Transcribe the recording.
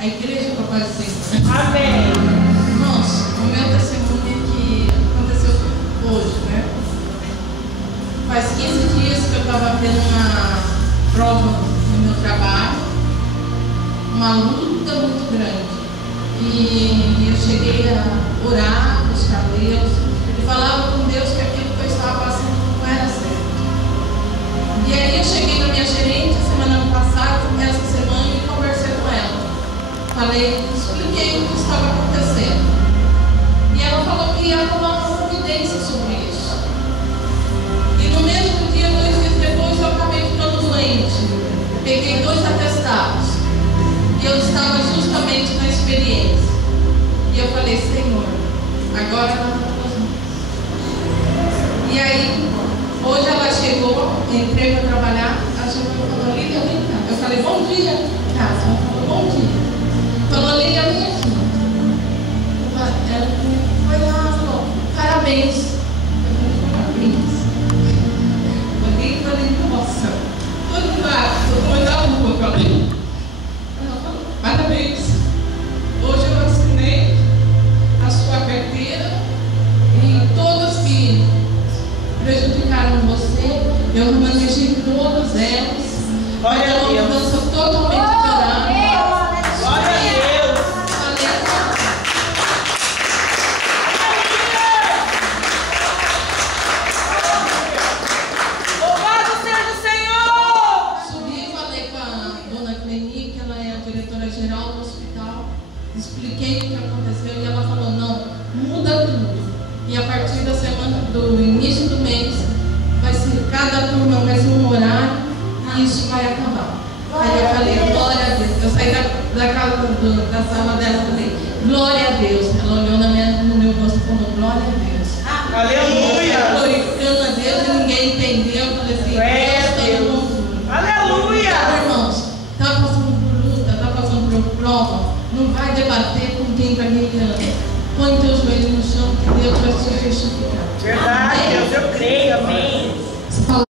a igreja com a paz do Senhor. Amém. Irmãos, o meu testemunho é que aconteceu hoje, né? Faz 15 dias que eu estava tendo uma prova no meu trabalho, uma luta muito grande. E eu cheguei a orar, buscar Deus, e falava com Deus que aquilo que eu estava passando não era certo. E aí eu cheguei na minha gerente semana passada, essa semana, e conversei com ela. Falei, expliquei o que estava acontecendo. E ela falou que ia tomar uma providência sobre isso. E no mesmo dia, 2 dias depois, eu acabei ficando doente. Peguei 2 atestados. E eu estava justamente na experiência. E eu falei, Senhor, agora ela está com as mãos. E aí, hoje ela chegou, entrei para trabalhar, ela chegou e falou, Lília, vem cá. Eu falei, bom dia, casa. Ela falou, bom dia. Falou, Lília, vem aqui. Ela foi lá, falou, parabéns. Eu falei, parabéns. Eu falei, nossa, todo mundo da rua, falei. Ela falou, parabéns. Hoje eu assinei a sua carteira e todas que prejudicaram você, eu manejei todas elas. Glória a Deus. Eu sou totalmente curada. Glória a Deus. Louvado seja o Senhor. Subi e falei com a dona Cleni, que ela é a diretora-geral do hospital. Expliquei o que aconteceu e ela falou, não, muda tudo. E a partir da semana, do início do mês, vai ser, cada turma vai ser um horário e isso vai acabar. Aí eu falei, glória a Deus. Eu saí da casa da sala dela e falei, glória a Deus. Ela olhou no meu rosto e falou, glória a Deus. Aleluia. Glorificando a Deus e ninguém entendeu. Eu falei assim, Deus tem um. Aleluia. Então, irmãos, está passando por luta, está passando por prova, não vai debater com quem está gritando. Põe teus joelhos no chão que Deus vai te justificar. Verdade, Deus, eu creio, amém.